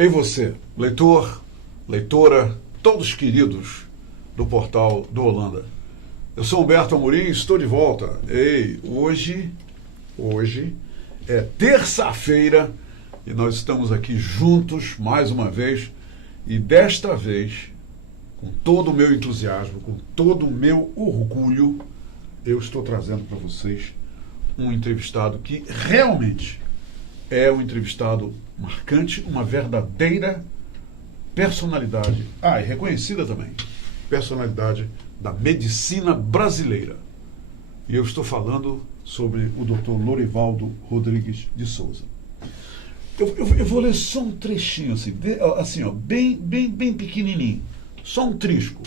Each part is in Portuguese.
Ei você, leitor, leitora, todos queridos do portal do Holanda. Eu sou Humberto Amorim e estou de volta. Hoje é terça-feira e nós estamos aqui juntos mais uma vez e desta vez, com todo o meu entusiasmo, com todo o meu orgulho, eu estou trazendo para vocês um entrevistado que realmente é um entrevistado marcante, uma verdadeira personalidade, e reconhecida também, personalidade da medicina brasileira. E eu estou falando sobre o Dr. Lorivaldo Rodrigues de Souza. Eu vou ler só um trechinho, bem pequenininho, só um trisco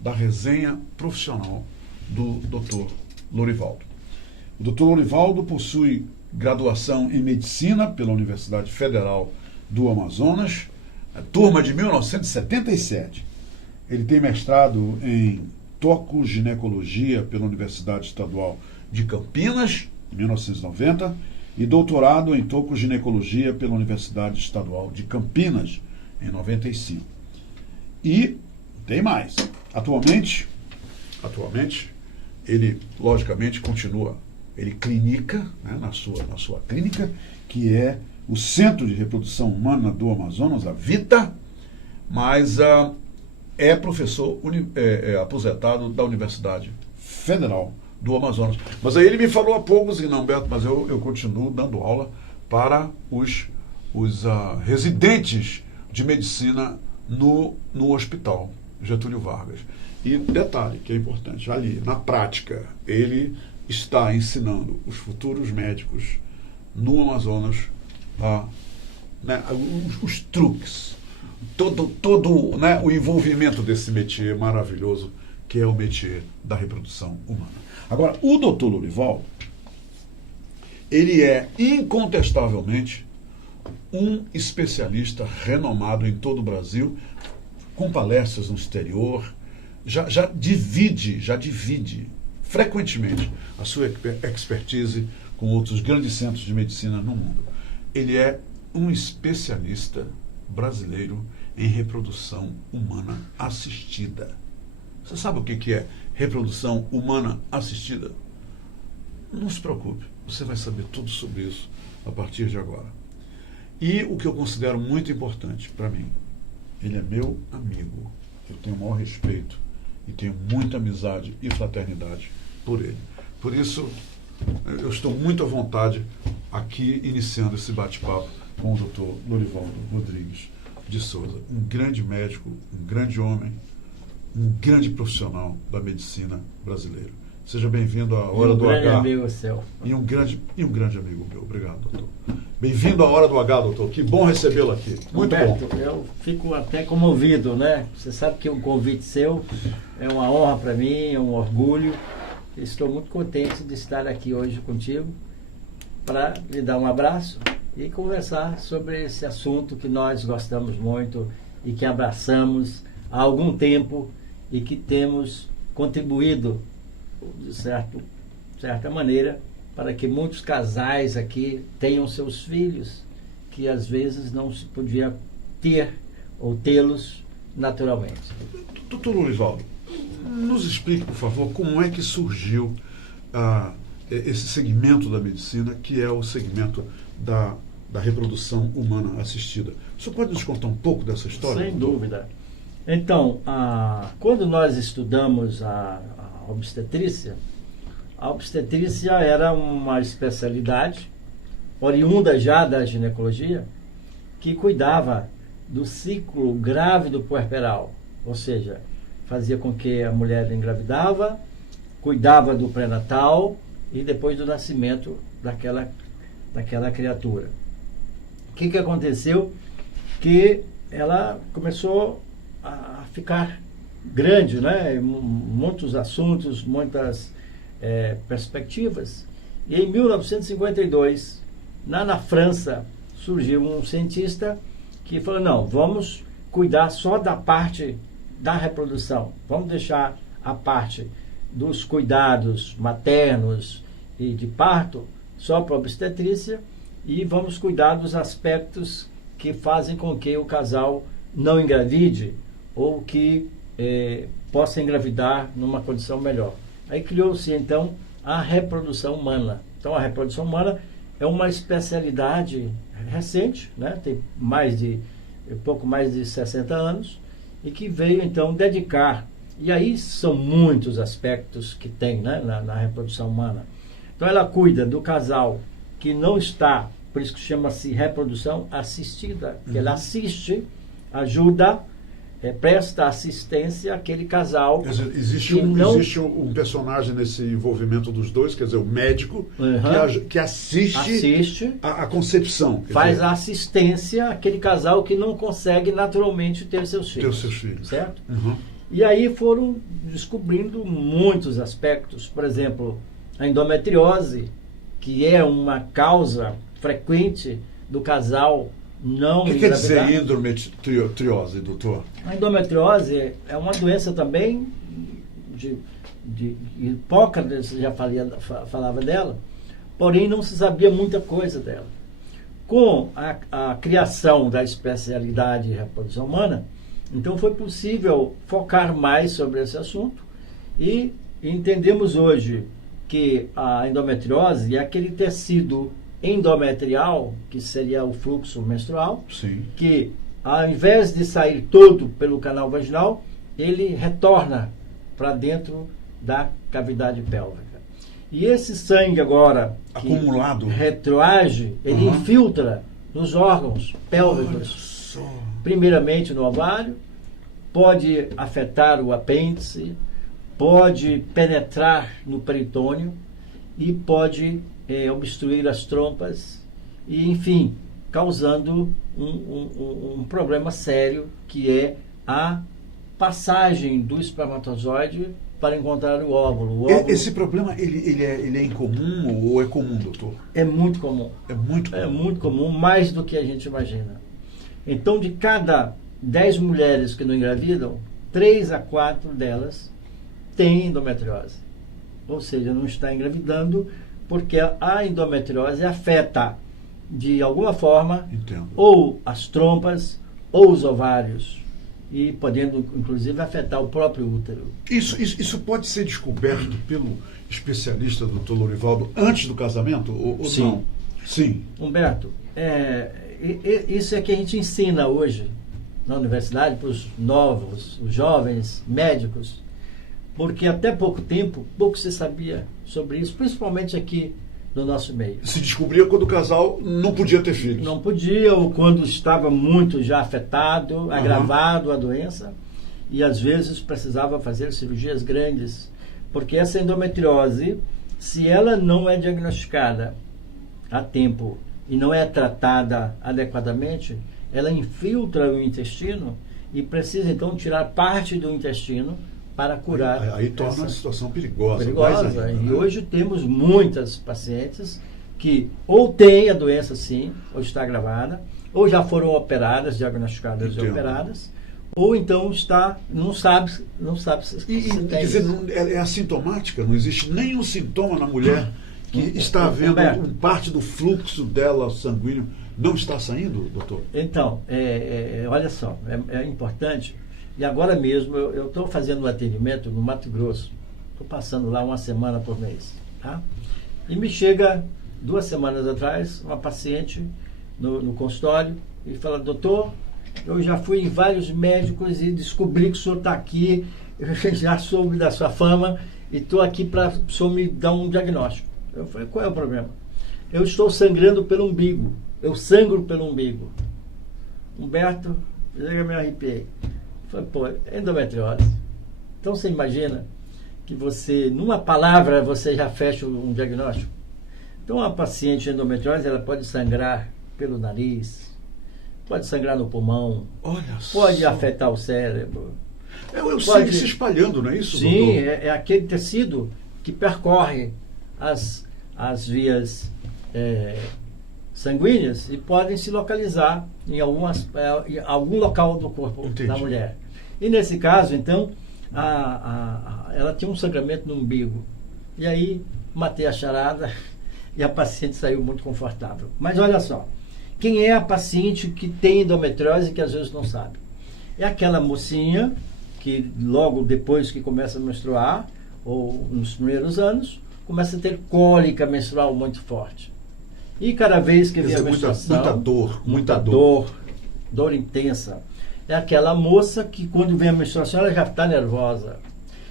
da resenha profissional do Dr. Lorivaldo. O Dr. Lorivaldo possui graduação em Medicina pela Universidade Federal do Amazonas, turma de 1977. Ele tem mestrado em Tocoginecologia pela Universidade Estadual de Campinas, em 1990, e doutorado em Tocoginecologia pela Universidade Estadual de Campinas, em 95. E tem mais. Atualmente, ele, logicamente, continua. Ele clinica, né, na sua clínica, que é o Centro de Reprodução Humana do Amazonas, a VITA, mas é professor aposentado da Universidade Federal do Amazonas. Mas aí ele me falou há pouco, assim, não, Beto, mas eu continuo dando aula para os residentes de medicina no Hospital Getúlio Vargas. E detalhe que é importante, ali, na prática, ele está ensinando os futuros médicos no Amazonas os truques, todo né, o envolvimento desse métier maravilhoso que é o métier da reprodução humana. Agora, o Dr. Lorivaldo, ele é incontestavelmente um especialista renomado em todo o Brasil, com palestras no exterior, já divide frequentemente a sua expertise com outros grandes centros de medicina no mundo. Ele é um especialista brasileiro em reprodução humana assistida. Você sabe o que é reprodução humana assistida? Não se preocupe, você vai saber tudo sobre isso a partir de agora. E o que eu considero muito importante para mim, ele é meu amigo, eu tenho o maior respeito e tenho muita amizade e fraternidade por ele. Por isso, eu estou muito à vontade aqui iniciando esse bate-papo com o Dr. Lorivaldo Rodrigues de Souza, um grande médico, um grande homem, um grande profissional da medicina brasileira. Seja bem-vindo à Hora do H. Um grande amigo seu. E um grande amigo meu. Obrigado, doutor. Bem-vindo à Hora do H, doutor. Que bom recebê-lo aqui. Muito Humberto, bom. Eu fico até comovido, né? Você sabe que um convite seu é uma honra para mim, é um orgulho. Estou muito contente de estar aqui hoje contigo para lhe dar um abraço e conversar sobre esse assunto que nós gostamos muito e que abraçamos há algum tempo e que temos contribuído de certa maneira para que muitos casais aqui tenham seus filhos que às vezes não se podia ter ou tê-los naturalmente. Doutor Lorivaldo, nos explique, por favor, como é que surgiu esse segmento da medicina, que é o segmento da reprodução humana assistida. O senhor pode nos contar um pouco dessa história? Sem dúvida. Então, quando nós estudamos a obstetrícia, a obstetrícia era uma especialidade oriunda já da ginecologia que cuidava do ciclo grávido puerperal, ou seja, fazia com que a mulher engravidava, cuidava do pré-natal e depois do nascimento daquela criatura. O que aconteceu? Que ela começou a ficar grande, né? Muitos assuntos, muitas perspectivas. E em 1952, na França, surgiu um cientista que falou, não, vamos cuidar só da parte da reprodução, vamos deixar a parte dos cuidados maternos e de parto só para obstetrícia e vamos cuidar dos aspectos que fazem com que o casal não engravide ou que possa engravidar numa condição melhor. Aí criou-se então a reprodução humana. Então a reprodução humana é uma especialidade recente, né? Tem pouco mais de 60 anos, e que veio então dedicar, e aí são muitos aspectos que tem, né, na reprodução humana. Então ela cuida do casal que não está, por isso que chama-se reprodução assistida, que ela assiste, ajuda, presta assistência àquele casal. Quer dizer, existe um personagem nesse envolvimento dos dois, quer dizer, o médico, que assiste a concepção. Faz a assistência àquele casal que não consegue naturalmente ter seus filhos. Certo? Uhum. E aí foram descobrindo muitos aspectos. Por exemplo, a endometriose, que é uma causa frequente do casal não engravidar. O que quer dizer endometriose, doutor? A endometriose é uma doença também de Hipócrates, já falava dela, porém não se sabia muita coisa dela. Com a criação da especialidade de reprodução humana, então foi possível focar mais sobre esse assunto e entendemos hoje que a endometriose é aquele tecido endometrial, que seria o fluxo menstrual, sim, que ao invés de sair todo pelo canal vaginal, ele retorna para dentro da cavidade pélvica. E esse sangue agora, acumulado, retroage, ele infiltra nos órgãos pélvicos. Primeiramente no ovário, pode afetar o apêndice, pode penetrar no peritônio e pode obstruir as trompas e, enfim, causando um problema sério, que é a passagem do espermatozoide para encontrar o óvulo. Esse problema, ele é incomum ou é comum, doutor? É muito comum. É muito comum. É muito comum, mais do que a gente imagina. Então, de cada 10 mulheres que não engravidam, 3 a 4 delas têm endometriose. Ou seja, não está engravidando porque a endometriose afeta, de alguma forma, ou as trompas ou os ovários, e podendo, inclusive, afetar o próprio útero. Isso pode ser descoberto pelo especialista, doutor Lorivaldo, antes do casamento? Ou Sim. Não? Sim. Humberto, isso é que a gente ensina hoje na universidade para os novos, os jovens médicos, porque até pouco tempo, pouco se sabia sobre isso, principalmente aqui no nosso meio. Se descobria quando o casal não podia ter filhos. Não podia, ou quando estava muito já afetado, agravado a doença, e às vezes precisava fazer cirurgias grandes, porque essa endometriose, se ela não é diagnosticada a tempo e não é tratada adequadamente, ela infiltra o intestino e precisa então tirar parte do intestino para curar. Aí torna a situação perigosa. Ainda, e hoje temos muitas pacientes que ou têm a doença sim, ou está agravada, ou já foram operadas, diagnosticadas e operadas, ou então não sabe se tem. Quer dizer, é assintomática, não existe nenhum sintoma na mulher que está havendo parte do fluxo dela sanguíneo não está saindo, doutor? Então, olha só, é importante. E agora mesmo eu estou fazendo um atendimento no Mato Grosso. Estou passando lá uma semana por mês. Tá? E me chega 2 semanas atrás uma paciente no consultório e fala: doutor, eu já fui em vários médicos e descobri que o senhor está aqui, eu já soube da sua fama e estou aqui para o senhor me dar um diagnóstico. Eu falei: qual é o problema? Eu estou sangrando pelo umbigo. Eu sangro pelo umbigo. Humberto, eu me arrepiei. Falei: pô, endometriose. Então você imagina que você, numa palavra, você já fecha um diagnóstico. Então a paciente endometriose, ela pode sangrar pelo nariz, pode sangrar no pulmão, pode afetar o cérebro. O sangue se espalhando, não é isso, sim, doutor? É aquele tecido que percorre as vias sanguíneas e podem se localizar em algum local do corpo da mulher. E nesse caso, então, ela tinha um sangramento no umbigo. E aí, matei a charada e a paciente saiu muito confortável. Mas olha só, Quem é a paciente que tem endometriose e que às vezes não sabe? É aquela mocinha que logo depois que começa a menstruar, ou nos primeiros anos, começa a ter cólica menstrual muito forte. E cada vez que vem a menstruação... Muita dor. Dor intensa. É aquela moça que quando vem a menstruação ela já está nervosa.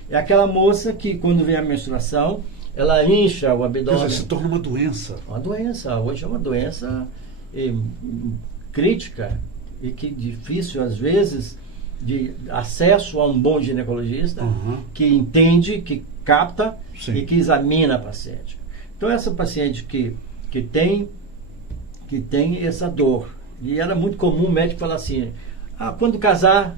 É aquela moça que quando vem a menstruação ela incha o abdômen. Quer dizer, se torna uma doença. Uma doença. Hoje é uma doença crítica e que difícil às vezes de acesso a um bom ginecologista que entende, que capta e que examina a paciente. Então essa paciente que tem essa dor, e era muito comum o médico falar assim, quando casar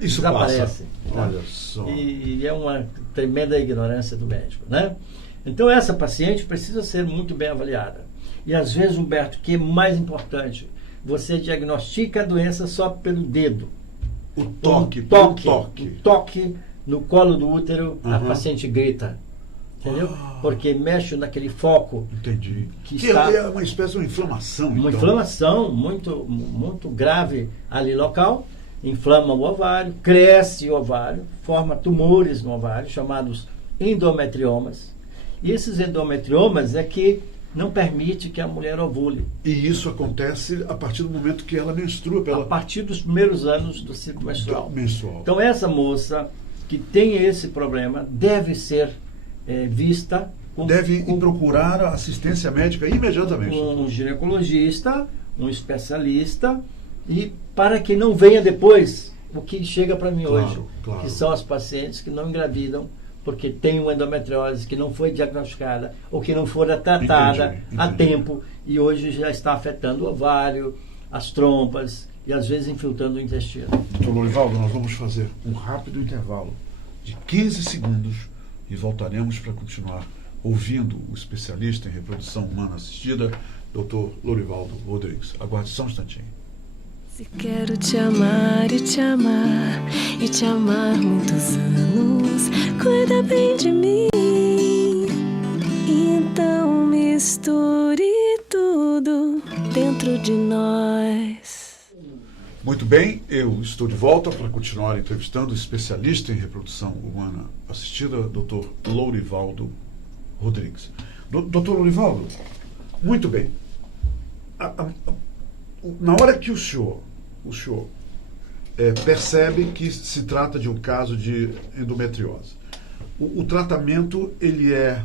isso desaparece. Passa. Olha só. E é uma tremenda ignorância do médico, né? Então essa paciente precisa ser muito bem avaliada. E às vezes, Humberto, que é mais importante, você diagnostica a doença só pelo dedo. O toque. O toque no colo do útero, a paciente grita. Entendeu? Porque mexe naquele foco. Entendi. Que está, é uma espécie de uma inflamação. Uma inflamação muito, muito grave ali local. Inflama o ovário, cresce o ovário, forma tumores no ovário, chamados endometriomas. E esses endometriomas é que não permite que a mulher ovule. E isso acontece a partir do momento que ela menstrua. A partir dos primeiros anos do ciclo menstrual. Então essa moça que tem esse problema deve ser vista... Deve procurar assistência médica imediatamente. Um ginecologista, um especialista, e para que não venha depois o que chega para mim hoje, que são as pacientes que não engravidam porque tem uma endometriose que não foi diagnosticada ou que não foi tratada a tempo e hoje já está afetando o ovário, as trompas e às vezes infiltrando o intestino. Doutor Lourivaldo, nós vamos fazer um rápido intervalo de 15 segundos e voltaremos para continuar ouvindo o especialista em reprodução humana assistida, Dr. Lourivaldo Rodrigues. Aguarde só um instantinho. Se quero te amar e te amar e te amar muitos anos, cuida bem de mim. Então misture tudo dentro de nós. Muito bem, eu estou de volta para continuar entrevistando o especialista em reprodução humana assistida, Dr. Lourivaldo Rodrigues. Dr. Lourivaldo, muito bem. Na hora que o senhor percebe que se trata de um caso de endometriose, o tratamento ele é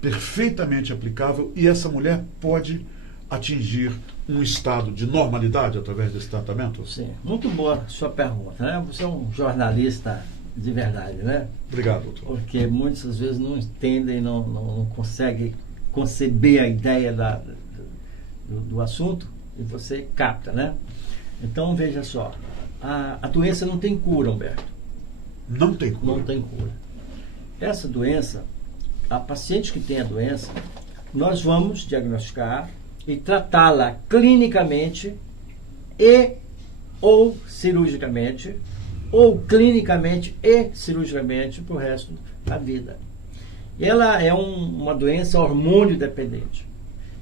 perfeitamente aplicável e essa mulher pode atingir um estado de normalidade através desse tratamento? Sim, muito boa a sua pergunta, né? Você é um jornalista de verdade, né? Obrigado, doutor. Porque muitas vezes não entendem, não conseguem conceber a ideia do assunto e você capta, né? Então, veja só, a doença não tem cura, Humberto. Não tem cura? Não tem cura. Essa doença, a paciente que tem a doença, nós vamos diagnosticar e tratá-la clinicamente ou cirurgicamente, ou clinicamente e cirurgicamente para o resto da vida. Ela é uma doença hormônio dependente.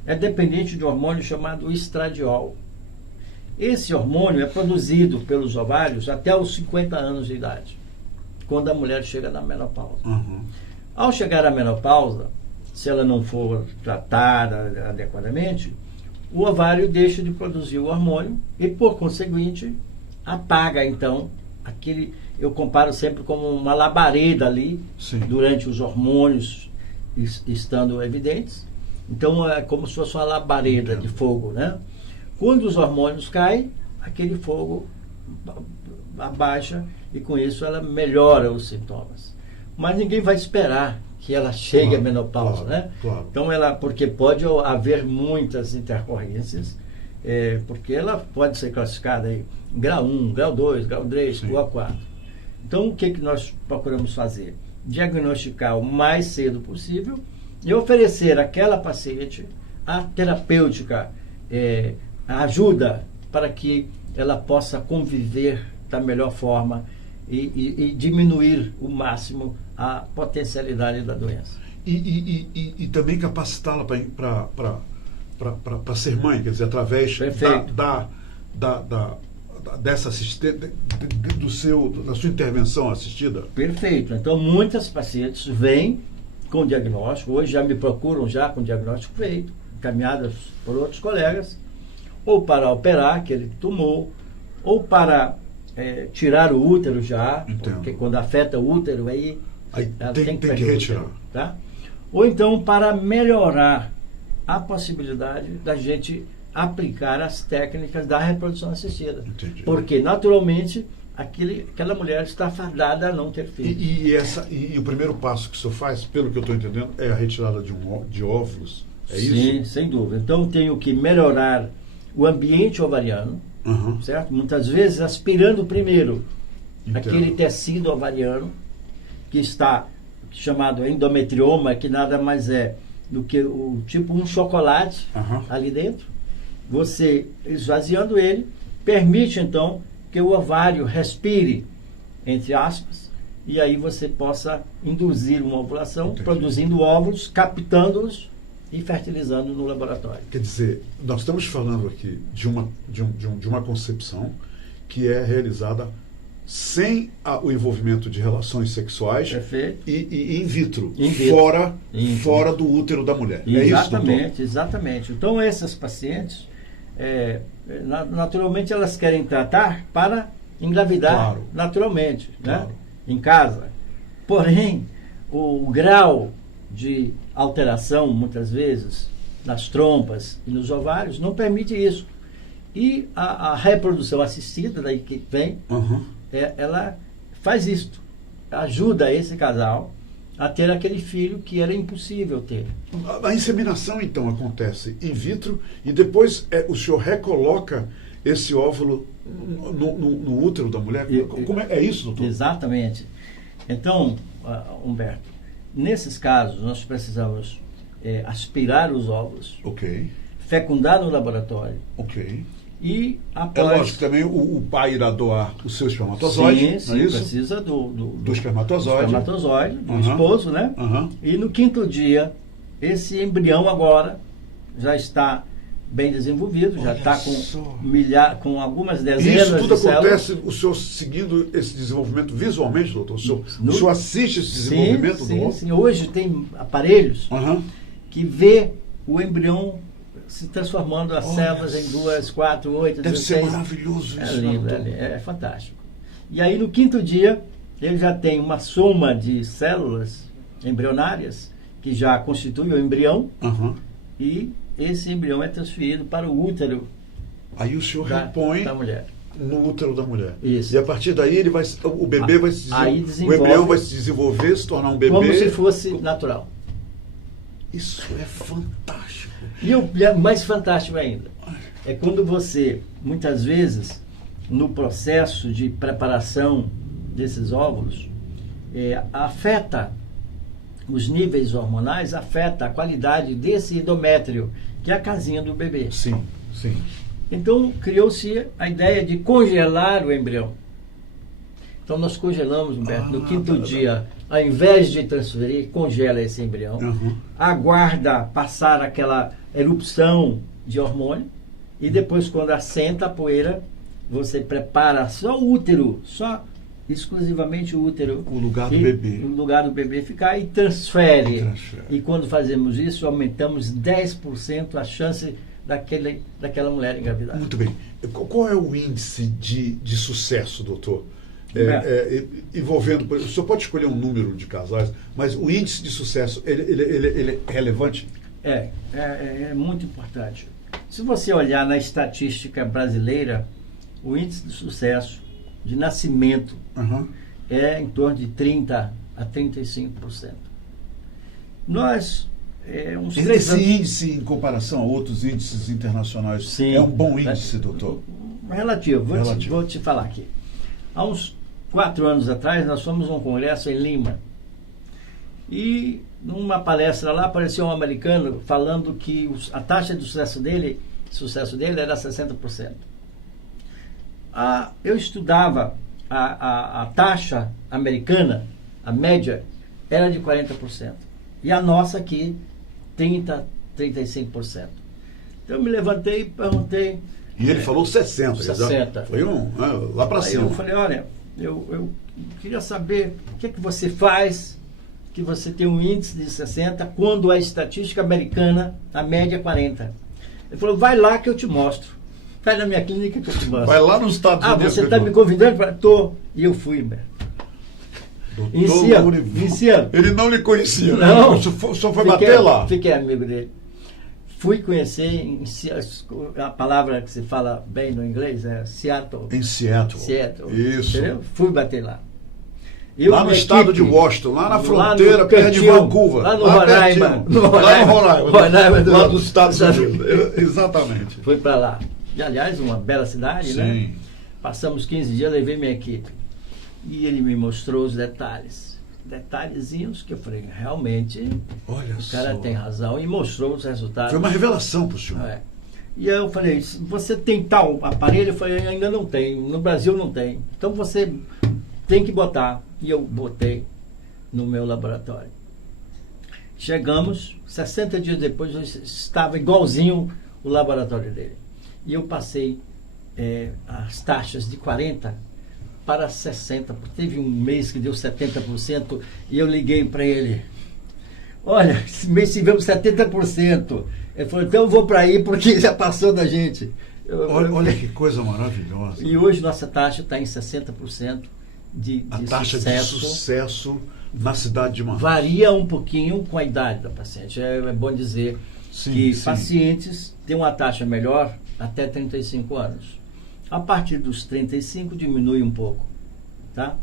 É dependente de um hormônio chamado estradiol. Esse hormônio é produzido pelos ovários até os 50 anos de idade, quando a mulher chega na menopausa. Ao chegar à menopausa, se ela não for tratada adequadamente, o ovário deixa de produzir o hormônio e, por conseguinte, apaga, então, eu comparo sempre como uma labareda ali, durante os hormônios estando evidentes. Então, é como se fosse uma labareda de fogo, né? Quando os hormônios caem, aquele fogo abaixa e, com isso, ela melhora os sintomas. Mas ninguém vai esperar que ela chegue à menopausa, né? Então, porque pode haver muitas intercorrências, porque ela pode ser classificada em grau 1, grau 2, grau 3, grau 4. Então, o que nós procuramos fazer? Diagnosticar o mais cedo possível e oferecer àquela paciente a terapêutica, a ajuda para que ela possa conviver da melhor forma e diminuir o máximo a potencialidade da doença. E também capacitá-la para para ser mãe, quer dizer, através Perfeito. dessa da sua intervenção assistida? Perfeito. Então, muitas pacientes vêm com diagnóstico, hoje já me procuram já com diagnóstico feito, encaminhadas por outros colegas, ou para operar aquele tumor, ou para tirar o útero já, Entendo. porque quando afeta o útero, aí ela tem que perder o retirar. útero, tá? Ou então para melhorar a possibilidade da gente aplicar as técnicas da reprodução assistida. Entendi. Porque, naturalmente, aquela mulher está fadada a não ter filhos. E o primeiro passo que o senhor faz, pelo que eu estou entendendo, é a retirada de óvulos? É isso? Sim, sem dúvida. Então, tenho que melhorar o ambiente ovariano, Uhum. certo? Muitas vezes aspirando primeiro Entendo. aquele tecido ovariano que está chamado endometrioma, que nada mais é do que tipo um chocolate Uhum. ali dentro. Você esvaziando ele, permite então que o ovário respire, entre aspas, e aí você possa induzir uma ovulação, Entendi. produzindo óvulos, captando-os e fertilizando no laboratório. Quer dizer, nós estamos falando aqui de uma concepção que é realizada sem o envolvimento de relações sexuais Perfeito. e in vitro, In vitro. fora do útero da mulher. É isso, Exatamente, doutor? exatamente. Então, essas pacientes, naturalmente, elas querem tratar para engravidar Claro. naturalmente, Claro. né? Em casa. Porém, o grau de alteração, muitas vezes, nas trompas e nos ovários, não permite isso. E a reprodução assistida, daí que vem, Uhum. ela faz isto. Ajuda esse casal a ter aquele filho que era impossível ter. A inseminação, então, acontece in vitro e depois o senhor recoloca esse óvulo no útero da mulher? Como é isso, doutor? Exatamente. Então, Humberto, nesses casos nós precisamos aspirar os óvulos, Ok, fecundar no laboratório ok. e É após... lógico que também o pai irá doar o seu espermatozoide, sim, não é isso? precisa Do espermatozoide. do Uhum. esposo, né? Uhum. E no quinto dia, esse embrião agora já está bem desenvolvido, já Olha está só. com algumas dezenas Isso tudo de células. acontece, o senhor seguindo esse desenvolvimento visualmente, doutor? O senhor assiste esse Sim, desenvolvimento do sim, óvulo? sim. Hoje tem aparelhos Aham. que vê o embrião se transformando as Olha células em só. 2, 4, 8, Deve 16. ser maravilhoso É isso, lindo, doutor. é fantástico. E aí no quinto dia, ele já tem uma soma de células embrionárias que já constitui o embrião Aham. e esse embrião é transferido para o útero Aí o senhor da repõe mulher. no útero da mulher. Isso. E a partir daí o bebê vai se Aí o desenvolve- embrião vai se desenvolver, se tornar um bebê. Como se fosse natural. Isso é fantástico. E o mais fantástico ainda é quando você, muitas vezes, no processo de preparação desses óvulos, afeta os níveis hormonais, afeta a qualidade desse endométrio, que é a casinha do bebê. Sim, sim. Então, criou-se a ideia de congelar o embrião. Então, nós congelamos, Humberto, no quinto dia, ao invés de transferir, congela esse embrião, Uhum. aguarda passar aquela erupção de hormônio e depois, quando assenta a poeira, você prepara só o útero, exclusivamente o útero. O lugar do E bebê. O lugar do bebê ficar e transfere. Transfere. E quando fazemos isso, aumentamos 10% a chance daquela mulher engravidar. Muito bem. Qual é o índice de sucesso, doutor? Envolvendo, o senhor pode escolher um número de casais, mas o índice de sucesso, ele é relevante? É muito importante. Se você olhar na estatística brasileira, o índice de sucesso de nascimento Uhum. é em torno de 30% a 35%. Nós, uns 3 Esse anos... índice, em comparação a outros índices internacionais, Sim. é um bom índice, doutor? Relativo. Relativo. Vou te falar aqui. Há uns 4 anos atrás, nós fomos a um congresso em Lima. E numa palestra lá, apareceu um americano falando que a taxa de sucesso dele era 60%. Eu estudava a taxa americana, a média, era de 40%. E a nossa aqui, 30%, 35%. Então eu me levantei e perguntei. E ele falou 60. 60. Foi lá para cima. Eu falei, olha, eu queria saber o que você faz que você tem um índice de 60 quando a estatística americana, a média é 40. Ele falou, vai lá que eu te mostro. Vai na minha clínica que eu te mostro. Vai lá nos Estados Unidos. Você está me convidando? Estou. E eu fui, Humberto. Iniciando. Ele não lhe conhecia. Não. Só foi bater lá. Fiquei amigo dele. Fui conhecer, a palavra que se fala bem no inglês é Seattle. Em Seattle. Isso. Entendeu? Fui bater lá. Lá no estado de Washington, lá na fronteira, perto de Vancouver. Lá no Roraima. Lá no Roraima. Lá dos Estados Unidos. Exatamente. Fui para lá. E, aliás, uma bela cidade, sim, né? Passamos 15 dias, levei minha equipe. E ele me mostrou os detalhezinhos que eu falei, realmente, olha, o cara tem razão, e mostrou os resultados. Foi uma revelação para o senhor. É. E eu falei, você tem tal aparelho? Eu falei, ainda não tem, no Brasil não tem. Então você tem que botar. E eu botei no meu laboratório. Chegamos, 60 dias depois, eu estava igualzinho o laboratório dele. E eu passei as taxas de 40% para 60%. Teve um mês que deu 70% e eu liguei para ele. Olha, esse mês tivemos 70%. Ele falou, então eu vou para aí porque já passou da gente. Olha que coisa maravilhosa. E hoje nossa taxa está em 60% de taxa sucesso. De sucesso na cidade de Manaus. Varia um pouquinho com a idade da paciente. É bom dizer que pacientes têm uma taxa melhor até 35 anos. A partir dos 35 diminui um pouco, tá?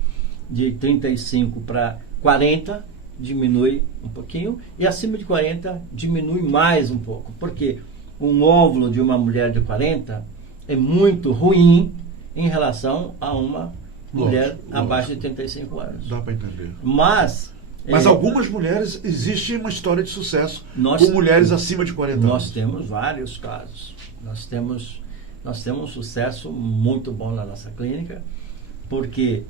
De 35 para 40 diminui um pouquinho e acima de 40 diminui mais um pouco. Porque um óvulo de uma mulher de 40 é muito ruim em relação a uma mulher abaixo de 35 anos. Dá para entender. Mas algumas mulheres, existe uma história de sucesso com mulheres acima de 40 anos. Nós temos vários casos. Nós temos um sucesso muito bom na nossa clínica, porque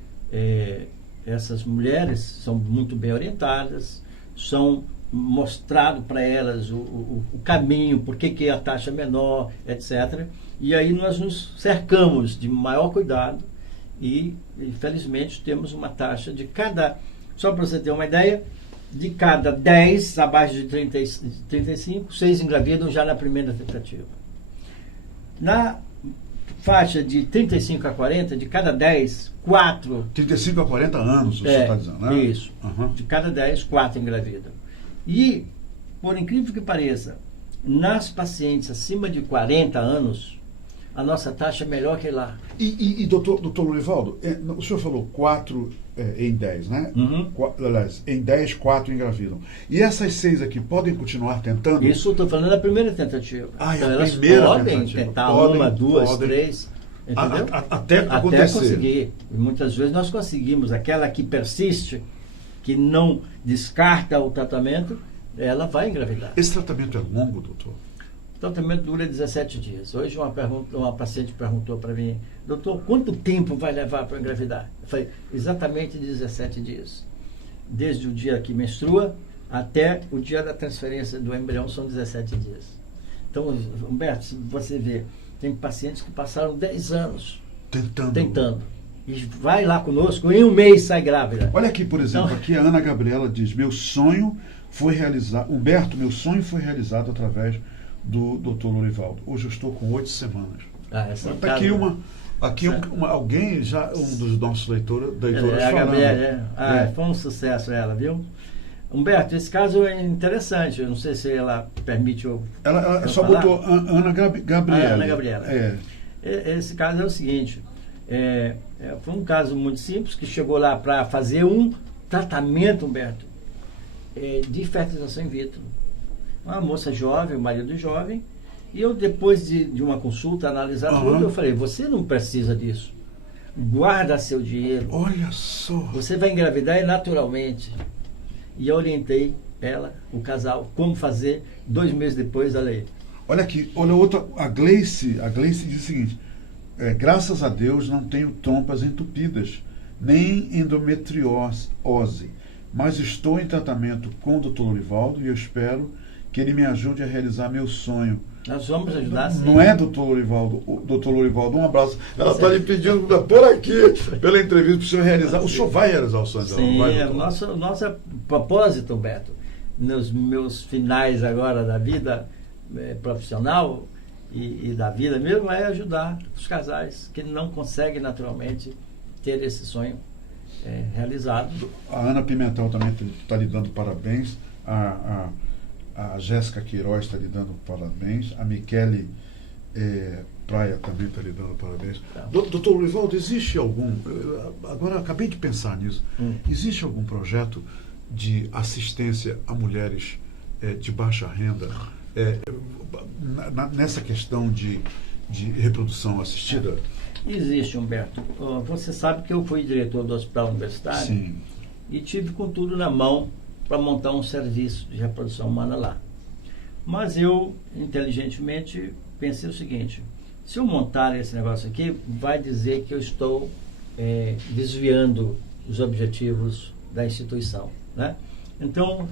essas mulheres são muito bem orientadas, são mostrado para elas o caminho, por que a taxa é menor, etc. E aí nós nos cercamos de maior cuidado e felizmente temos uma taxa de cada, só para você ter uma ideia, de cada 10 abaixo de 35, 6 engravidam já na primeira tentativa. Na faixa de 35 a 40, de cada 10, 4... 35 a 40 anos, o senhor está dizendo, né? Isso. De cada 10, 4 engravidam. E, por incrível que pareça, nas pacientes acima de 40 anos, a nossa taxa é melhor que lá. E doutor Lorivaldo, o senhor falou 4 em 10, né? Aliás, em 10, 4 engravidam. E essas 6 aqui podem continuar tentando? Isso eu estou falando da primeira tentativa. Então elas primeira podem tentativa. tentar uma, duas, três, entendeu? Até acontecer. Conseguir. E muitas vezes nós conseguimos. Aquela que persiste, que não descarta o tratamento, ela vai engravidar. Esse tratamento é longo, doutor? O tratamento dura 17 dias. Hoje uma paciente perguntou para mim, doutor, quanto tempo vai levar para engravidar? Eu falei, exatamente 17 dias. Desde o dia que menstrua até o dia da transferência do embrião são 17 dias. Então, Humberto, se você vê, tem pacientes que passaram 10 anos tentando. E vai lá conosco, em um mês sai grávida. Olha aqui, por exemplo, então, aqui a Ana Gabriela diz, meu sonho foi realizado, Humberto, meu sonho foi realizado através do Dr. Lorivaldo. Hoje eu estou com 8 semanas. Está aqui alguém, já um dos nossos leitores a Gabriela, foi um sucesso ela, viu? Humberto, esse caso é interessante, eu não sei se ela permite ela só falar. Botou Ana Gabriela. Ana Gabriela. Esse caso é o seguinte, foi um caso muito simples, que chegou lá para fazer um tratamento, Humberto, de fertilização in vitro. Uma moça jovem, o marido jovem, e eu, depois de uma consulta, analisar tudo, eu falei, você não precisa disso. Guarda seu dinheiro. Olha só. Você vai engravidar naturalmente. E eu orientei ela, o casal, como fazer. 2 meses depois, olha aí. Olha aqui, olha outra, a Gleice diz o seguinte, graças a Deus não tenho trompas entupidas, nem endometriose, mas estou em tratamento com o Dr. Lorivaldo e eu espero que ele me ajude a realizar meu sonho Nós vamos ajudar sim. Não é, doutor Lorivaldo? Doutor Lorivaldo, um abraço. Ela está lhe pedindo por aqui, pela entrevista, para o senhor realizar. O senhor vai realizar o sonho dela? Sim, vai, o nosso propósito, Humberto, nos meus finais agora da vida profissional e da vida mesmo, é ajudar os casais que não conseguem naturalmente ter esse sonho realizado. A Ana Pimentel também está lhe dando parabéns. A Jéssica Queiroz está lhe dando parabéns. A Michele Praia também está lhe dando parabéns. Doutor Lorivaldo, existe algum... Agora, acabei de pensar nisso. Existe algum projeto de assistência a mulheres de baixa renda nessa questão de reprodução assistida? Existe, Humberto. Você sabe que eu fui diretor do hospital universitário. Sim. E tive com tudo na mão para montar um serviço de reprodução humana lá. Mas eu, inteligentemente, pensei o seguinte: se eu montar esse negócio aqui, vai dizer que eu estou desviando os objetivos da instituição, né? Então,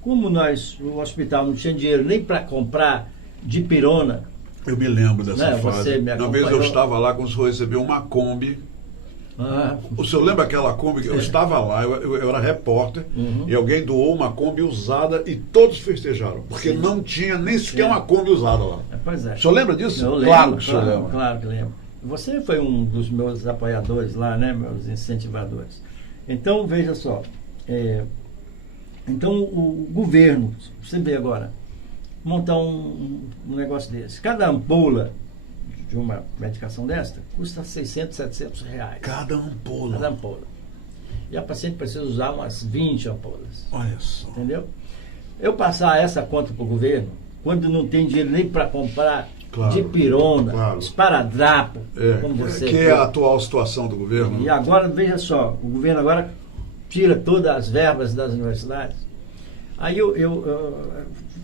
como o hospital não tinha dinheiro nem para comprar dipirona. Eu me lembro dessa fase. Uma vez eu estava lá quando o senhor recebeu uma Kombi. O senhor lembra aquela Kombi? Eu estava lá, eu era repórter, e alguém doou uma Kombi usada e todos festejaram, porque não tinha nem sequer uma Kombi usada lá. Pois é. O senhor lembra disso? Eu lembro, claro que o senhor lembra. Claro que lembro. Você foi um dos meus apoiadores lá, né, meus incentivadores. Então, veja só. Então, o governo, você vê agora, montar um negócio desse. Cada ampola de uma medicação desta custa 600, 700 reais. Cada ampola. Cada ampola. E a paciente precisa usar umas 20 ampolas. Olha só. Entendeu? Eu passar essa conta para o governo, quando não tem dinheiro nem para comprar dipirona, esparadrapo, como você que é a atual situação do governo. E agora, veja só, o governo agora tira todas as verbas das universidades. Aí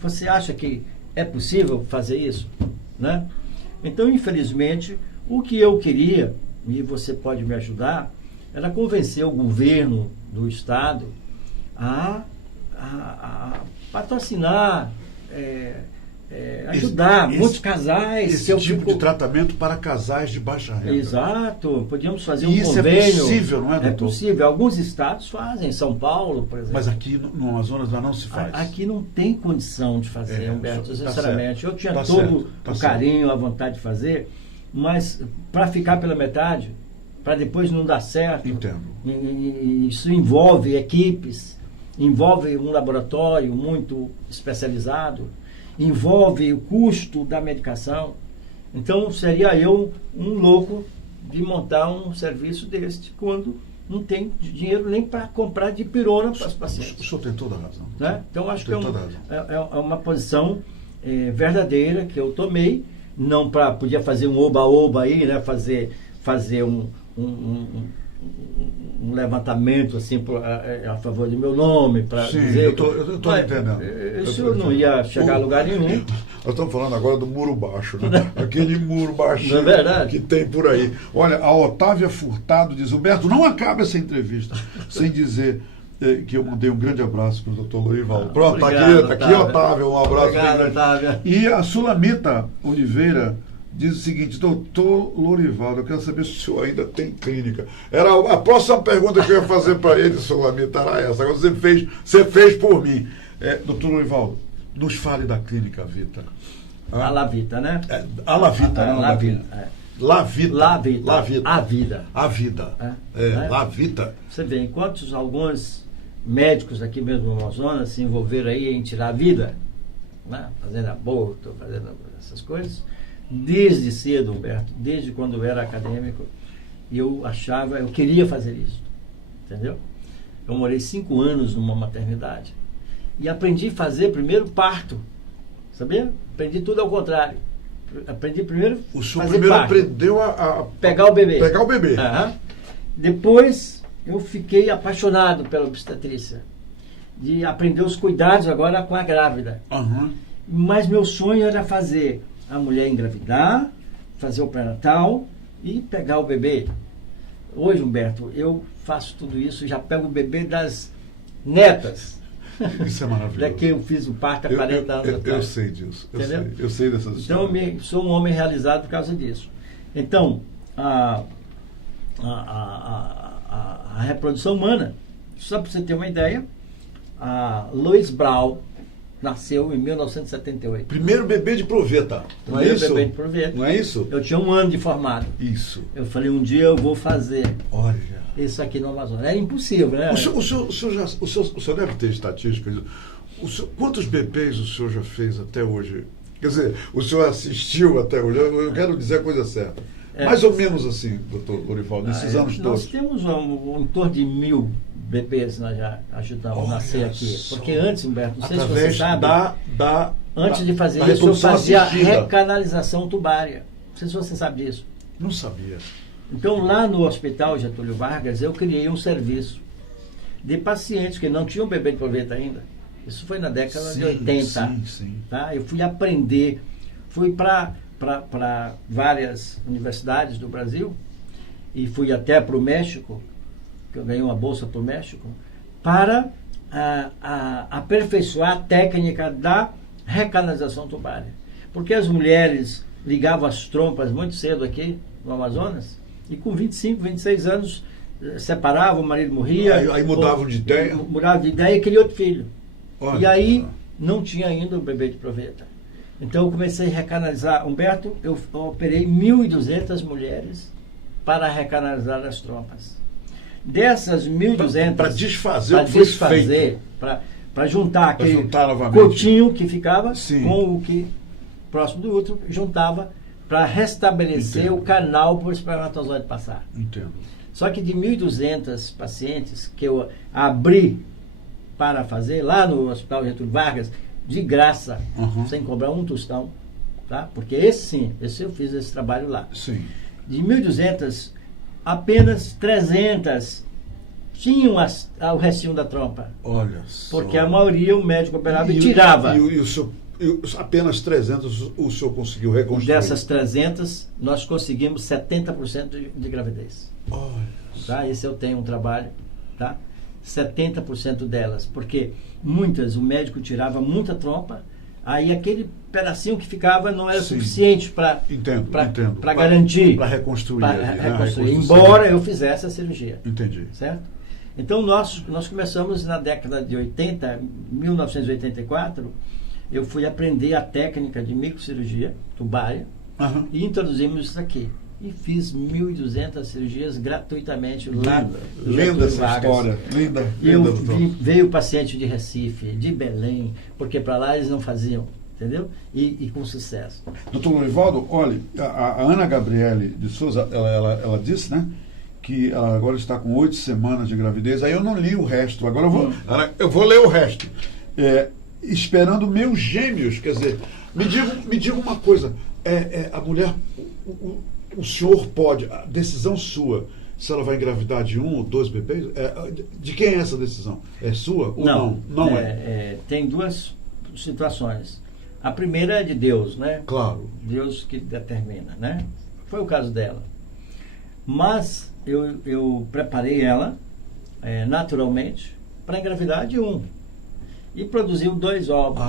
você acha que é possível fazer isso, né? Então, infelizmente, o que eu queria, e você pode me ajudar, era convencer o governo do estado a patrocinar, ajudar muitos casais. Esse tipo de tratamento para casais de baixa renda. Exato. Podíamos fazer e um convênio. Isso é possível, não é, doutor? É possível. Alguns estados fazem. São Paulo, por exemplo. Mas aqui no Amazonas não se faz. Aqui não tem condição de fazer, Humberto, sinceramente. Eu tinha todo certo, o carinho, a vontade de fazer, mas para ficar pela metade, para depois não dar certo. Entendo. Isso envolve equipes, envolve um laboratório muito especializado, envolve o custo da medicação. Então, seria eu um louco de montar um serviço deste quando não tem dinheiro nem para comprar dipirona para os pacientes. O senhor tem toda a razão. Né? Então, acho que é uma posição verdadeira que eu tomei, não para... Podia fazer um oba-oba aí, né? Fazer um levantamento assim a favor do meu nome, para dizer... eu estou entendendo. Isso não ia chegar a lugar nenhum. Nós estamos falando agora do muro baixo, né? Aquele muro baixinho que tem por aí. Olha, a Otávia Furtado diz: Humberto, não acaba essa entrevista sem dizer que eu mandei um grande abraço para o doutor Lorivaldo. Pronto, obrigado, tá aqui, Otávia, um abraço. Obrigado, Otávia. E a Sulamita Oliveira diz o seguinte: doutor Lorivaldo, eu quero saber se o senhor ainda tem clínica. Era a próxima pergunta que eu ia fazer para ele, Sulamita, era essa. Agora você fez por mim. Doutor Lorivaldo, nos fale da clínica Vita. A Lavita, né? A Lavita, não? Lavita. Lavita. A vida. A vida. Lavita. Você vê, enquanto alguns médicos aqui mesmo no Amazonas se envolveram aí em tirar a vida, né? Fazendo aborto, fazendo essas coisas, desde cedo, Humberto, desde quando eu era acadêmico, eu queria fazer isso, entendeu? Eu morei 5 anos numa maternidade e aprendi a fazer primeiro parto, sabia? Aprendi tudo ao contrário. Aprendi primeiro o senhor primeiro parto. Aprendeu a pegar o bebê. Pegar o bebê. Depois eu fiquei apaixonado pela obstetrícia, de aprender os cuidados agora com a grávida. Mas meu sonho era fazer a mulher engravidar, fazer o pré-natal e pegar o bebê. Hoje, Humberto, eu faço tudo isso, já pego o bebê das netas. Isso é maravilhoso. Daqui eu fiz o parto há 40 anos atrás. Eu sei disso. Entendeu? Eu sei dessas histórias. Então, eu sou um homem realizado por causa disso. Então, a reprodução humana, só para você ter uma ideia, a Louise Brown nasceu em 1978. Primeiro bebê de proveta. Não é Primeiro isso? bebê de proveta. Não é isso? Eu tinha 1 ano de formado. Isso. Eu falei, um dia eu vou fazer Olha. isso aqui no Amazonas. Era impossível, né? O senhor deve ter estatísticas. Quantos bebês o senhor já fez até hoje? Quer dizer, o senhor assistiu até hoje? Eu quero dizer a coisa certa. Mais ou menos assim, doutor Lorivaldo, nesses anos todos. Nós temos em torno de 1000 bebês, nós já ajudamos a nascer aqui. Porque antes, Humberto, não sei se você sabe, antes de fazer isso, eu fazia recanalização tubária. Não sei se você sabe disso. Não sabia. Então, lá no Hospital Getúlio Vargas, eu criei um serviço de pacientes que não tinham bebê de proveta ainda. Isso foi na década de 80. Sim. Tá? Eu fui aprender, fui para várias universidades do Brasil e fui até para o México, que eu ganhei uma bolsa para o México, para aperfeiçoar a técnica da recanalização tubária. Porque as mulheres ligavam as trompas muito cedo aqui no Amazonas e com 25, 26 anos separavam, o marido morria. Aí mudavam de ideia? Mudavam de ideia e queria outro filho. Olha, e aí não tinha ainda o bebê de proveta. Então eu comecei a recanalizar. Humberto, eu operei 1.200 mulheres para recanalizar as trompas. Dessas 1.200... Para desfazer o que foi feito. Para juntar aquele novamente. cotinho que ficava Sim. com o que próximo do útero, juntava para restabelecer o canal para o espermatozoide passar. Entendo. Só que de 1.200 pacientes que eu abri para fazer lá no Hospital Getúlio Vargas, de graça, sem cobrar um tostão, tá? Porque esse eu fiz esse trabalho lá. Sim. De 1.200, apenas 300 tinham o restinho da trompa. Olha só. Porque a maioria o médico operava e tirava. E o senhor, apenas 300 o senhor conseguiu reconstruir? Dessas 300, nós conseguimos 70% de gravidez. Olha. Tá? Esse eu tenho um trabalho, tá? 70% delas, porque muitas, o médico tirava muita trompa, aí aquele pedacinho que ficava não era suficiente para garantir. Para reconstruir. Embora eu fizesse a cirurgia. Entendi. Certo? Então nós começamos na década de 80, 1984, eu fui aprender a técnica de microcirurgia tubária e introduzimos isso aqui. E fiz 1.200 cirurgias gratuitamente lá. Linda essa história. Linda. Veio paciente de Recife, de Belém, porque para lá eles não faziam, entendeu? E com sucesso. Doutor Lorivaldo, olha, a Ana Gabriele de Souza, ela disse, né, que ela agora está com 8 semanas de gravidez. Aí eu não li o resto. Agora eu vou ler o resto. Esperando meus gêmeos. Quer dizer, me diga uma coisa. A mulher... O senhor pode, a decisão sua, se ela vai engravidar de 1 ou 2 bebês, de quem é essa decisão? É sua ou não? Não é. Tem duas situações. A primeira é de Deus, né? Claro. Deus que determina, né? Foi o caso dela. Mas eu preparei ela naturalmente para engravidar de 1. E produziu 2 óvulos.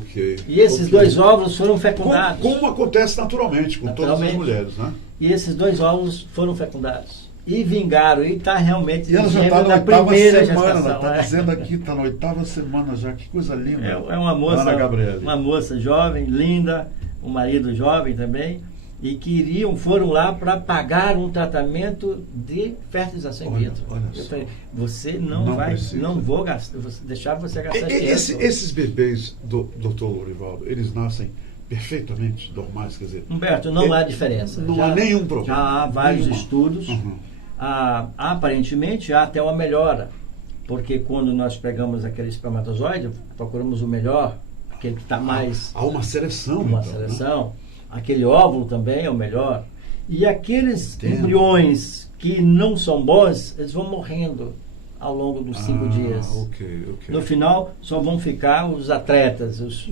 Ok. E esses 2 óvulos foram fecundados. Como acontece naturalmente com todas as mulheres, né? E esses 2 óvulos foram fecundados. E vingaram. E está realmente... E ela já está na 8ª semana. Ela está dizendo aqui, está na 8ª semana já. Que coisa linda. É uma moça... Ana Gabriele. Uma moça jovem, linda. Um marido jovem também. E que foram lá para pagar um tratamento de fertilização in vitro. Eu falei, você não vai, precisa. Não vou gastar, deixar você gastar dinheiro. Esses bebês, doutor Lorivaldo, eles nascem perfeitamente normais, quer dizer... Humberto, não há diferença. Não há nenhum problema. Já há vários estudos. Aparentemente há até uma melhora, porque quando nós pegamos aquele espermatozoide, procuramos o melhor, aquele que está mais... Há uma seleção. Uma seleção. Né? Aquele óvulo também é o melhor. E aqueles embriões que não são bons, eles vão morrendo ao longo dos 5 dias. Okay. No final, só vão ficar os atletas, os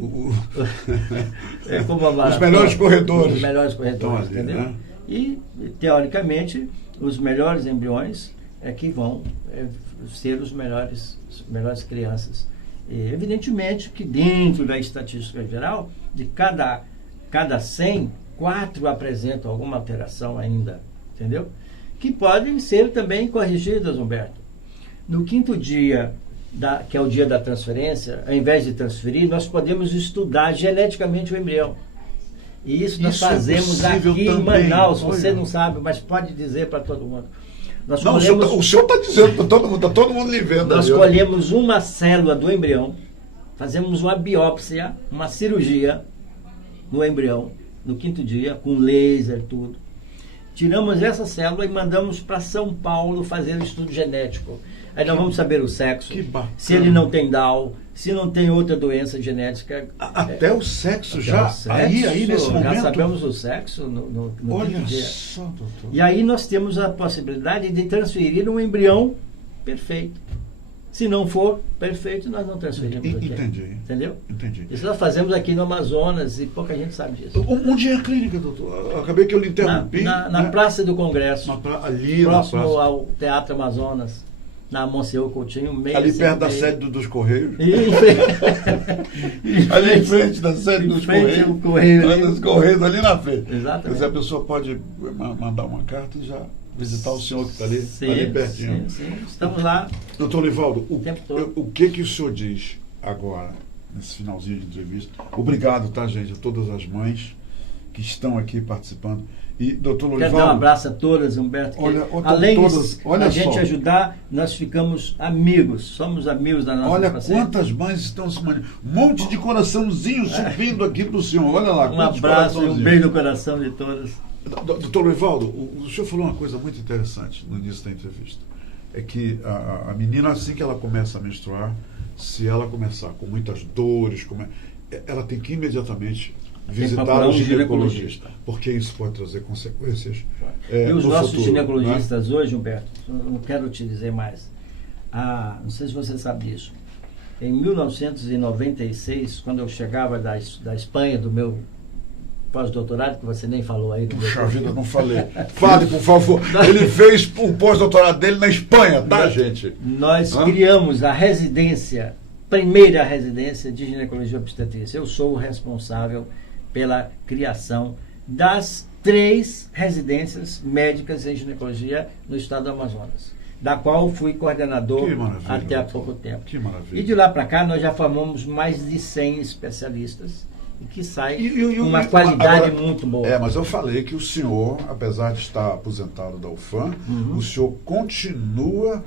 melhores corredores. Os melhores corredores, entendeu? Né? E, teoricamente, os melhores embriões é que vão ser as melhores crianças. Evidentemente que dentro da estatística geral, de cada 100, 4 apresentam alguma alteração ainda, entendeu? Que podem ser também corrigidas, Humberto. No 5º dia, que é o dia da transferência, ao invés de transferir, nós podemos estudar geneticamente o embrião. E isso nós fazemos aqui em Manaus. Você não sabe, mas pode dizer para todo mundo. O senhor está dizendo para todo mundo, está todo mundo lhe vendo. Nós colhemos uma célula do embrião, fazemos uma biópsia, uma cirurgia no embrião, no 5º dia, com laser, tudo. Tiramos essa célula e mandamos para São Paulo fazer o estudo genético. Aí nós vamos saber o sexo, se ele não tem Down, se não tem outra doença genética. Até o sexo, até já? O sexo, aí nesse momento? Já sabemos o sexo no Olha dia. Só, doutor. E aí nós temos a possibilidade de transferir um embrião perfeito. Se não for perfeito, nós não transferimos. Entendi. Entendeu? Entendi. Isso nós fazemos aqui no Amazonas e pouca gente sabe disso. Onde é a clínica, doutor? Acabei que eu lhe interrompi. Na Praça do Congresso. Ali próximo na praça. ao Teatro Amazonas. Na Monsenhor Coutinho, ali perto da sede dos Correios. Ali em frente da sede dos Correios. Dos Correios, ali na frente. Exatamente. A pessoa pode mandar uma carta e já visitar o senhor que está ali, ali pertinho. Sim. Estamos lá. Doutor Nivaldo, tempo todo. o que o senhor diz agora, nesse finalzinho de entrevista? Obrigado, tá, gente, a todas as mães que estão aqui participando. E, doutor Nivaldo, quero dar um abraço a todas, Humberto. Além de a gente ajudar, nós ficamos amigos. Somos amigos da nossa paciente. Quantas mães estão se manifestando. Um monte de coraçãozinho subindo aqui para o senhor. Olha lá. Um abraço e um beijo no coração de todas. Doutor Nivaldo, o senhor falou uma coisa muito interessante no início da entrevista. É que a menina, assim que ela começa a menstruar, se ela começar com muitas dores, ela tem que imediatamente visitar o ginecologista, porque isso pode trazer consequências. E os nossos futuro, ginecologistas, né? Hoje, Humberto, não quero te dizer mais. Não sei se você sabe disso. Em 1996, quando eu chegava da Espanha, do meu pós-doutorado, que você nem falou aí. Puxa vida, não falei. Fale, por favor. Ele fez o pós-doutorado dele na Espanha, tá, gente? Nós criamos a primeira residência de ginecologia obstetrícia. Eu sou o responsável pela criação das 3 residências médicas em ginecologia no estado do Amazonas, da qual fui coordenador até há pouco tempo. Que maravilha. E de lá para cá nós já formamos mais de 100 especialistas e que saem com uma qualidade muito boa. Mas eu falei que o senhor, apesar de estar aposentado da UFAM, o senhor continua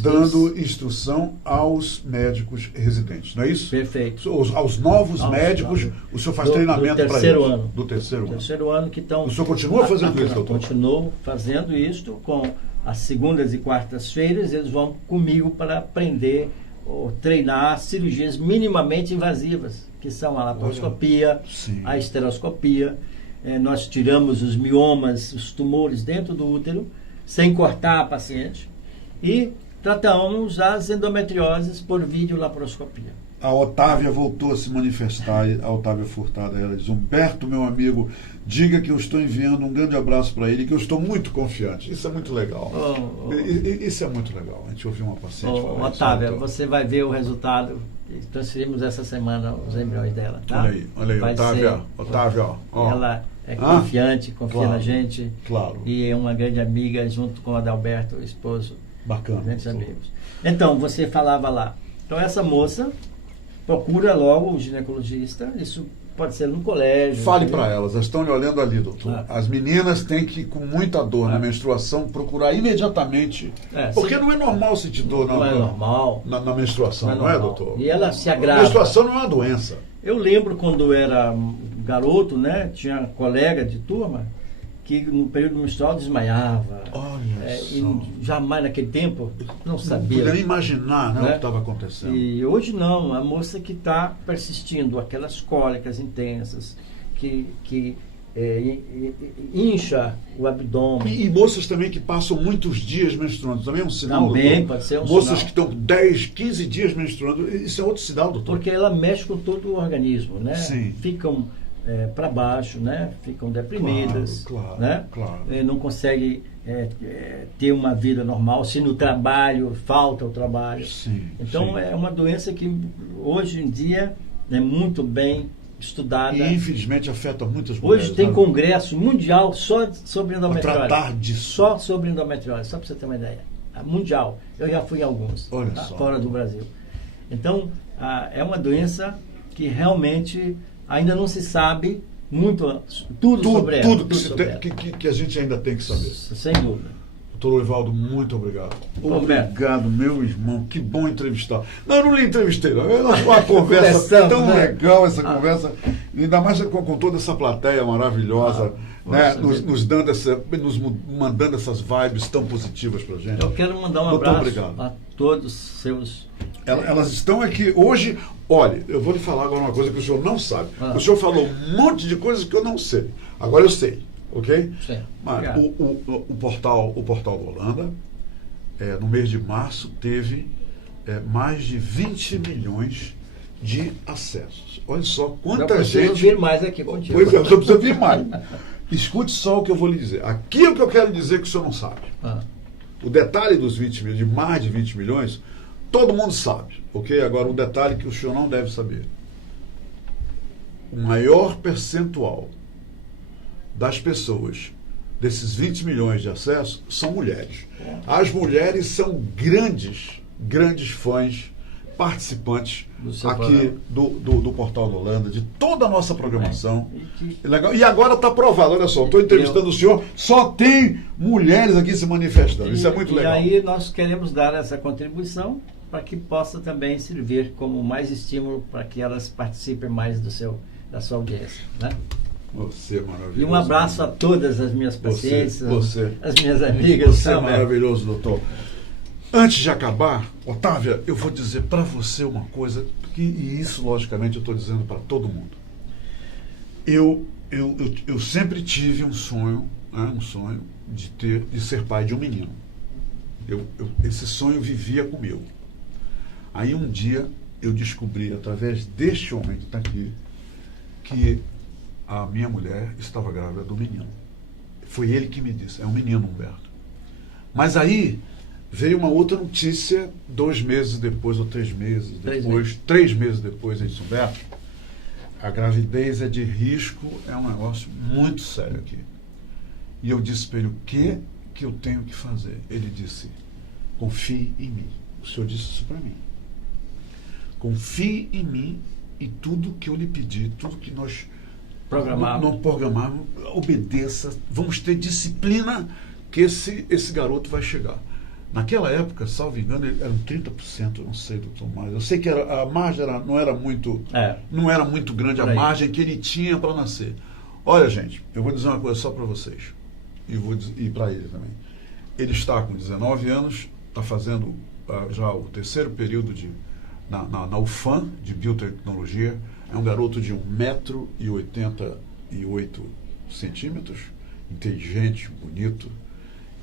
dando instrução aos médicos residentes, não é isso? Perfeito. Aos novos médicos, o senhor faz treinamento para eles. Do terceiro ano. Que estão. O senhor continua fazendo isso, doutor? Continuo fazendo isso com as segundas e quartas-feiras, eles vão comigo para aprender ou treinar cirurgias minimamente invasivas, que são a laparoscopia, a esteroscopia. Nós tiramos os miomas, os tumores dentro do útero, sem cortar a paciente. E tratamos as endometrioses por videolaparoscopia. A Otávia voltou a se manifestar, a Otávia Furtado. Ela diz: Humberto, meu amigo, diga que eu estou enviando um grande abraço para ele, que eu estou muito confiante. Isso é muito legal. Isso é muito legal. A gente ouviu uma paciente falar. Otávia, você vai ver o resultado. Transferimos essa semana os embriões dela. Tá? Olha aí, Otávia. Ela é confiante, confia na gente. Claro. E é uma grande amiga, junto com o Adalberto, o esposo. Bacana. Grandes amigos. Então, você falava lá. Então, essa moça procura logo o ginecologista. Isso pode ser no colégio. Fale para elas estão lhe olhando ali, doutor. As meninas têm que, com muita dor na menstruação, procurar imediatamente. Porque não é normal sentir dor na menstruação, não é, doutor? E ela se agrava. A menstruação não é uma doença. Eu lembro quando eu era garoto, né? Tinha colega de turma que no período menstrual desmaiava. E jamais naquele tempo não sabia. Não podia imaginar o que estava acontecendo. E hoje não, a moça que está persistindo, aquelas cólicas intensas, que incha o abdômen. E moças também que passam muitos dias menstruando, também é um sinal, doutor? Pode ser um moças sinal. Que estão 10, 15 dias menstruando, isso é outro sinal, doutor? Porque ela mexe com todo o organismo, né? Sim. Ficam para baixo, né? Ficam deprimidas, Claro, né? claro. Não conseguem ter uma vida normal, se no trabalho falta o trabalho. Sim, Então sim. é uma doença que hoje em dia é muito bem estudada. E infelizmente afeta muitas mulheres. Hoje tem né? congresso mundial só sobre Pra endometriose. tratar disso. Só sobre endometriose, só para você ter uma ideia. Mundial. Eu já fui em alguns, Olha tá? só. Fora do Brasil. Então, é uma doença que realmente ainda não se sabe muito, tudo sobre ela. Tudo tudo sobre ela. que a gente ainda tem que saber. Sem dúvida. Doutor Orivaldo, muito obrigado. Roberto. Obrigado, meu irmão. Que bom entrevistar. Não, eu não lhe entrevistei, não. Uma conversa Conversamos, tão né? legal, essa conversa. Ainda mais com toda essa plateia maravilhosa, né? Nos mandando essas vibes tão positivas pra gente. Eu quero mandar um Doutor, abraço obrigado. a todos os seus... Elas estão aqui hoje. Olha, eu vou lhe falar agora uma coisa que o senhor não sabe. Ah. O senhor falou um monte de coisas que eu não sei. Agora eu sei, ok? Sim. Mas Obrigado. o portal da Holanda, no mês de março, teve mais de 20 milhões de acessos. Olha só Eu quanta preciso gente. vir mais aqui contigo. Pois é, você precisa vir mais. Escute só o que eu vou lhe dizer. Aqui é o que eu quero dizer que o senhor não sabe. Ah. O detalhe dos 20 milhões, de mais de 20 milhões, todo mundo sabe, ok? Agora, um detalhe que o senhor não deve saber. O maior percentual das pessoas, desses 20 milhões de acessos, são mulheres. As mulheres são grandes fãs, participantes Do seu aqui do Portal da Holanda, de toda a nossa programação. E Legal. E agora está provado, olha só, estou entrevistando o senhor, só tem mulheres aqui se manifestando. Isso é muito legal. E aí nós queremos dar essa contribuição para que possa também servir como mais estímulo para que elas participem mais da sua audiência, né? Você é maravilhoso. E um abraço a todas as minhas pacientes, você. as minhas amigas. Você é também. maravilhoso, doutor. Antes de acabar, Otávia, eu vou dizer para você uma coisa, e isso, logicamente, eu estou dizendo para todo mundo. Eu sempre tive um sonho, né, de ser pai de um menino. Esse sonho vivia comigo. Aí um dia eu descobri, através deste homem que está aqui, que a minha mulher estava grávida do menino. Foi ele que me disse, é um menino, Humberto. Mas aí veio uma outra notícia 2 meses depois, ou 3 meses depois, 3 meses depois, em Humberto, a gravidez é de risco, é um negócio muito sério aqui. E eu disse para ele, o que eu tenho que fazer? Ele disse, confie em mim. O senhor disse isso para mim. Confie em mim e tudo que eu lhe pedi, tudo que nós programamos, obedeça, vamos ter disciplina que esse garoto vai chegar. Naquela época, salvo engano, eram 30%, não sei, doutor Mário. Eu sei que a margem não era muito grande, a margem que ele tinha para nascer. Olha, gente, eu vou dizer uma coisa só para vocês, e para ele também. Ele está com 19 anos, está fazendo já o 3º período na UFAM, de biotecnologia. É um garoto de 1,88 m, inteligente, bonito.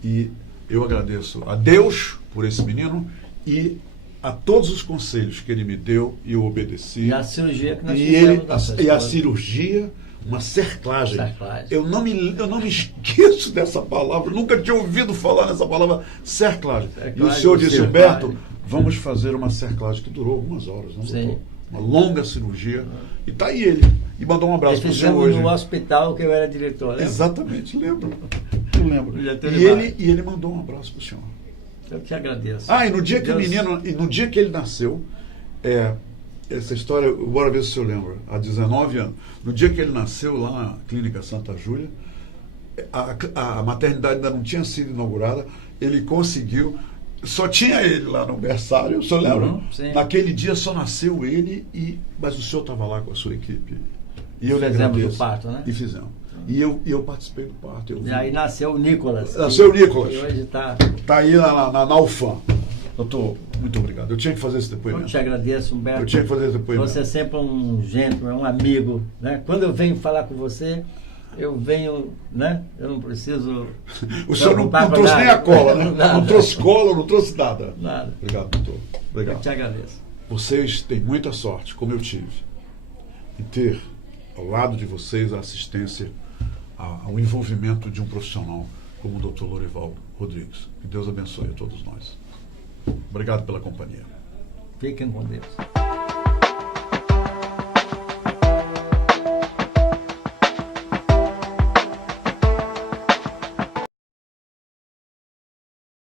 E eu agradeço a Deus por esse menino e a todos os conselhos que ele me deu e eu obedeci. E a cirurgia que nós fizemos. E a cirurgia, uma cerclagem. Eu não me esqueço dessa palavra, nunca tinha ouvido falar nessa palavra, cerclagem. E o senhor disse, Humberto, vamos fazer uma cerclagem que durou algumas horas, não, doutor? Uma longa cirurgia. E está aí ele. E mandou um abraço para o senhor hoje. No hospital que eu era diretor, lembra? Exatamente, lembro. Eu lembro. E ele mandou um abraço para o senhor. Eu te agradeço. E no dia que o menino, e no dia que ele nasceu, essa história, bora ver se o senhor lembra, há 19 anos. No dia que ele nasceu, lá na Clínica Santa Júlia, a maternidade ainda não tinha sido inaugurada, ele conseguiu. Só tinha ele lá no berçário, o senhor lembra? Naquele dia só nasceu ele, mas o senhor estava lá com a sua equipe. E eu lhe agradeço. O parto, né? E fizemos. E eu participei do parto. E aí nasceu o Nicolas. Nasceu o Nicolas. E hoje está aí na UFAM. Doutor, muito obrigado. Eu tinha que fazer esse depoimento. Eu te agradeço, Humberto. Eu tinha que fazer esse depoimento. Você é sempre um gentleman, um amigo, né? Quando eu venho falar com você, eu venho, né? Eu não preciso... O senhor não trouxe nem a cola, né? Não trouxe cola, não trouxe nada. Nada. Obrigado, doutor. Obrigado. Eu te agradeço. Vocês têm muita sorte, como eu tive, em ter ao lado de vocês, a assistência, ao envolvimento de um profissional como o Dr. Lorival Rodrigues. Que Deus abençoe a todos nós. Obrigado pela companhia. Fiquem com Deus.